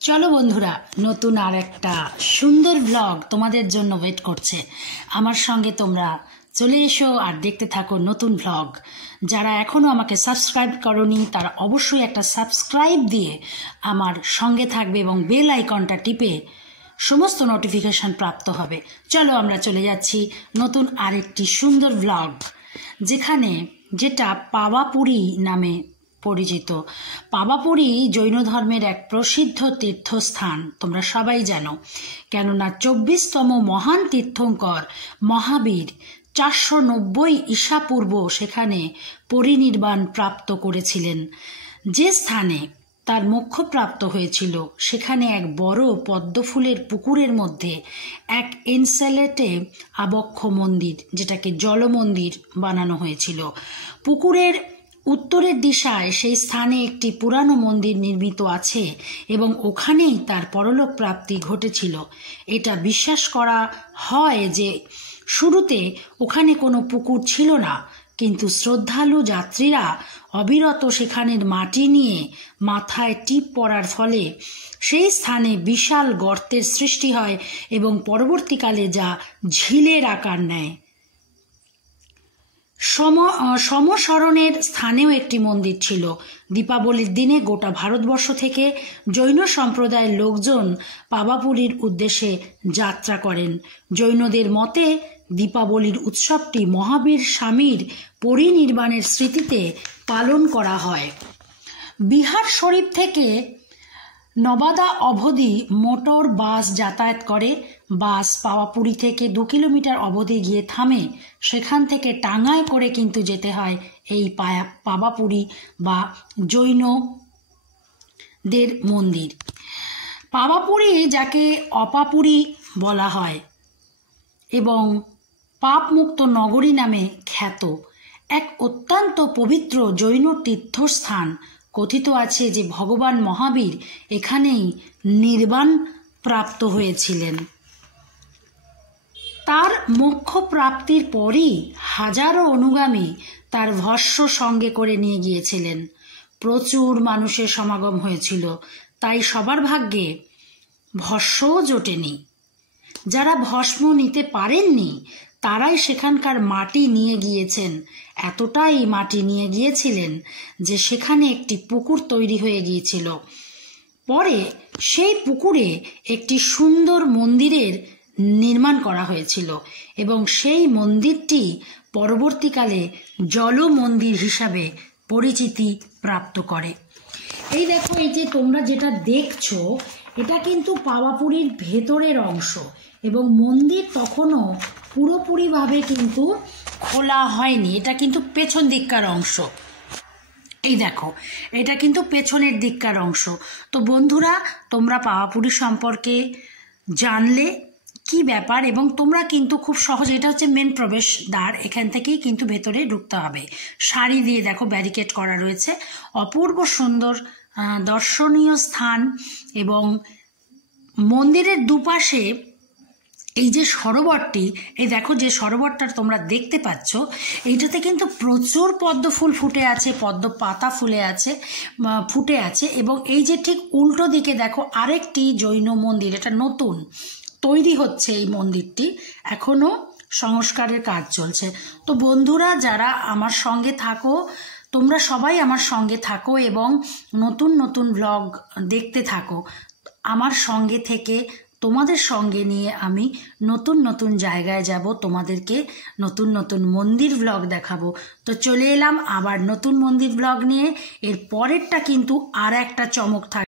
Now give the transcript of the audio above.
চলো বন্ধুরা, নতুন আর একটা সুন্দর ব্লগ তোমাদের জন্য ওয়েট করছে। আমার সঙ্গে তোমরা চলে এসো আর দেখতে থাকো নতুন ব্লগ। যারা এখনো আমাকে সাবস্ক্রাইব করোনি তারা অবশ্যই একটা সাবস্ক্রাইব দিয়ে আমার সঙ্গে থাকবে এবং বেল আইকনটা টিপে সমস্ত নোটিফিকেশন প্রাপ্ত হবে। চলো আমরা চলে যাচ্ছি নতুন আরেকটি সুন্দর ব্লগ, যেটা পাওয়াপুরী নামে পরিচিত। পাওয়াপুরী জৈন ধর্মের এক প্রসিদ্ধ তীর্থস্থান, তোমরা সবাই জানো। কেননা 24তম মহান তীর্থঙ্কর মহাবীর 490 ঈশাপূর্ব সেখানে পরিনির্বাণ প্রাপ্ত করেছিলেন। যে স্থানে তার মোক্ষ প্রাপ্ত হয়েছিল সেখানে এক বড় পদ্মফুলের পুকুরের মধ্যে এক এনসেলেটে আবক্ষ মন্দির, যেটাকে জলমন্দির বানানো হয়েছিল। পুকুরের উত্তরের দিশায় সেই স্থানে একটি পুরানো মন্দির নির্মিত আছে এবং ওখানেই তার পরলোক প্রাপ্তি ঘটেছিল। এটা বিশ্বাস করা হয় যে শুরুতে ওখানে কোনো পুকুর ছিল না, কিন্তু শ্রদ্ধালু যাত্রীরা অবিরত সেখানের মাটি নিয়ে মাথায় টিপ পড়ার ফলে সেই স্থানে বিশাল গর্তের সৃষ্টি হয় এবং পরবর্তীকালে যা ঝিলের আকার নেয়। সমস্মরণের স্থানেও একটি মন্দির ছিল। দীপাবলির দিনে গোটা ভারতবর্ষ থেকে জৈন সম্প্রদায়ের লোকজন পাওয়াপুরীর উদ্দেশ্যে যাত্রা করেন। জৈনদের মতে দীপাবলির উৎসবটি মহাবীর স্বামীর পরিনির্বাণের স্মৃতিতে পালন করা হয়। বিহার শরীফ থেকে নবাদা অবধি মোটর বাস যাতায়াত করে। বাস পাওয়াপুরী থেকে 2 কিলোমিটার অবধি গিয়ে থামে। সেখান থেকে টাঙ্গায় করে কিন্তু যেতে হয় এই পাওয়াপুরী বা জৈনদের মন্দির। পাওয়াপুরী, যাকে অপাপুরী বলা হয় এবং পাপমুক্ত নগরী নামে খ্যাত, এক অত্যন্ত পবিত্র জৈন তীর্থস্থান। কথিত আছে যে ভগবান মহাবীর এখানেই নির্বাণ প্রাপ্ত হয়েছিলেন। তার মোক্ষ প্রাপ্তির পরই হাজারো অনুগামী তার ভস্ম সঙ্গে করে নিয়ে গিয়েছিলেন। প্রচুর মানুষের সমাগম হয়েছিল, তাই সবার ভাগ্যে ভস্মও জোটেনি। যারা ভস্ম নিতে পারেননি তারাই সেখানকার মাটি নিয়ে গিয়েছেন। এতটাই মাটি নিয়ে গিয়েছিলেন যে সেখানে একটি পুকুর তৈরি হয়ে গিয়েছিল। পরে সেই পুকুরে একটি সুন্দর মন্দিরের নির্মাণ করা হয়েছিল এবং সেই মন্দিরটি পরবর্তীকালে জল মন্দির হিসাবে পরিচিতি প্রাপ্ত করে। এই দেখো, এই যে তোমরা যেটা দেখছো এটা কিন্তু পাওয়াপুরীর ভেতরের অংশ এবং মন্দির তখনও পুরোপুরিভাবে কিন্তু খোলা হয়নি। এটা কিন্তু পেছন দিককার অংশ। এই দেখো, এটা কিন্তু পেছনের দিককার অংশ। তো বন্ধুরা, তোমরা পাওয়াপুরী সম্পর্কে জানলে কি ব্যাপার, এবং তোমরা কিন্তু খুব সহজে, এটা হচ্ছে মেন প্রবেশ দ্বার, এখান থেকেই কিন্তু ভেতরে ঢুকতে হবে। সারি দিয়ে দেখো ব্যারিকেড করা রয়েছে। অপূর্ব সুন্দর দর্শনীয় স্থান এবং মন্দিরের দুপাশে এই যে সরোবরটি, এই দেখো যে সরোবরটা তোমরা দেখতে পাচ্ছ, এইটাতে কিন্তু প্রচুর পদ্ম ফুল ফুটে আছে, পদ্ম পাতা ফুটে আছে এবং এই যে ঠিক উল্টো দিকে দেখো আরেকটি জৈন মন্দির, এটা নতুন তৈরি হচ্ছে। এই মন্দিরটি এখনো সংস্কারের কাজ চলছে। তো বন্ধুরা, যারা আমার সঙ্গে থাকো, তোমরা সবাই আমার সঙ্গে থাকো এবং নতুন নতুন ব্লগ দেখতে থাকো। আমার সঙ্গে থেকে তোমাদের সঙ্গে নিয়ে আমি নতুন নতুন জায়গায় যাব, তোমাদেরকে নতুন নতুন মন্দির ব্লগ দেখাবো। তো চলে এলাম আবার নতুন মন্দির ব্লগ নিয়ে। এর পরেরটা কিন্তু আর একটা চমক থাকবে।